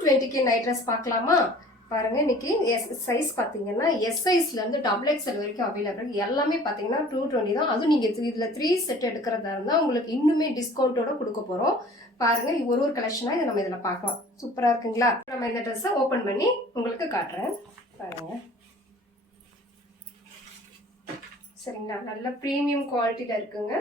220க்கு night dress பார்க்கலாமா? பாருங்க, இன்னைக்கு சைஸ் பார்த்தீங்கன்னா எஸ் சைஸ்லேருந்து டபுள் எக்ஸ்எல் வரைக்கும் அவைலபிள். எல்லாமே பார்த்தீங்கன்னா 220 தான். அதுவும் நீங்கள் இதில் 3 செட் எடுக்கிறதா இருந்தால் உங்களுக்கு இன்னுமே டிஸ்கவுண்ட்டோட கொடுக்க போகிறோம். பாருங்க, ஒரு கலெக்ஷனாக இதை நம்ம இதில் பார்க்கலாம். சூப்பராக இருக்குங்களா? நம்ம இந்த ட்ரெஸ்ஸை ஓப்பன் பண்ணி உங்களுக்கு காட்டுறேன். பாருங்க, சரிங்களா? நல்ல ப்ரீமியம் குவாலிட்டியில் இருக்குங்க.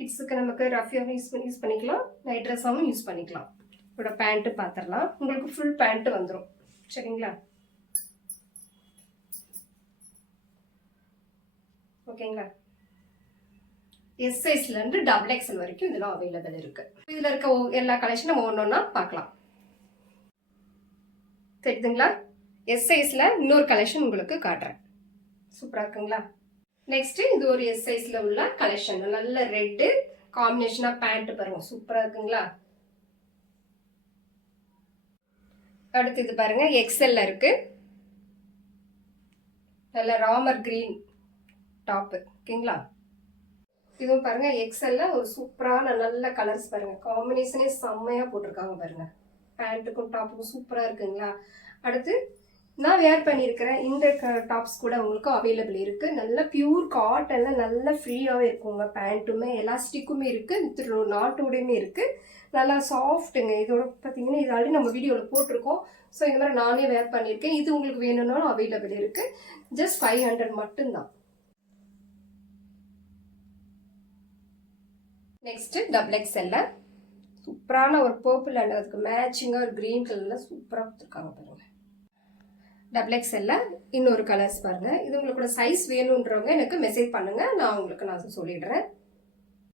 கிட்ஸுக்கு நமக்கு ரஃபியாக யூஸ் பண்ணிக்கலாம், நைட் ட்ரெஸ்ஸாகவும் யூஸ் பண்ணிக்கலாம். இதோட பேண்ட்டு பார்த்துடலாம். உங்களுக்கு ஃபுல் பேண்ட்டு வந்துடும். சரிங்களா? ஓகேங்களா? எஸ் சைஸ்லேருந்து டபுள் எக்ஸ்எல் வரைக்கும் இதெல்லாம் அவைலபிள் இருக்கு. இதில் இருக்க எல்லா கலெக்ஷனும் ஒவ்வொன்றா பார்க்கலாம். தெரியுதுங்களா? எஸ் சைஸில் இன்னொரு கலெக்ஷன் உங்களுக்கு காட்டுறேன். சூப்பராக இருக்குங்களா? நெக்ஸ்ட் இது ஒரு எஸ் சைஸ்ல உள்ள கலெக்ஷன். நல்ல ரெட்டு காம்பினேஷனா பேண்ட் பாருங்க, சூப்பரா இருக்குங்களா? அடுத்து இது பாருங்க, எக்ஸ்எல்ல இருக்கு. நல்ல ராமர் கிரீன் டாப். ஓகேங்களா? இதுவும் பாருங்க எக்ஸ்எல்ல ஒரு சூப்பரான நல்ல கலர்ஸ் பாருங்க, காம்பினேஷனே செம்மையா போட்டிருக்காங்க பாருங்க. பேண்ட்டுக்கும் டாப்புக்கும் சூப்பரா இருக்குங்களா? அடுத்து நான் வேர் பண்ணியிருக்கிறேன் இந்த டாப்ஸ் கூட உங்களுக்கு அவைலபிள் இருக்குது. நல்ல பியூர் காட்டனில் நல்ல ஃப்ரீயாகவே இருக்குங்க. பேண்ட்டுமே எலாஸ்டிக்குமே இருக்குது, வித் நாட்டோடையுமே இருக்குது. நல்லா சாஃப்ட்டுங்க. இதோட பார்த்தீங்கன்னா இது ஆல்ரெடி நம்ம வீடியோவில் போட்டிருக்கோம். ஸோ இந்த மாதிரி நானே வேர் பண்ணியிருக்கேன். இது உங்களுக்கு வேணும்னாலும் அவைலபிள் இருக்குது. ஜஸ்ட் 500 மட்டும்தான். நெக்ஸ்ட்டு டபுள் எக்ஸ்எல்ல சூப்பரான ஒரு பர்பிள் அண்ட் அதுக்கு மேட்சிங்காக ஒரு க்ரீன் கலரில் சூப்பராக கொடுத்துருக்காங்க பாருங்க. டபுள் எக்ஸ்எல்ல இன்னொரு கலர்ஸ் பாருங்க. இது உங்களுக்கு சைஸ் வேணுன்றவங்க எனக்கு மெசேஜ் பண்ணுங்க, நான் உங்களுக்கு சொல்லிடுறேன்.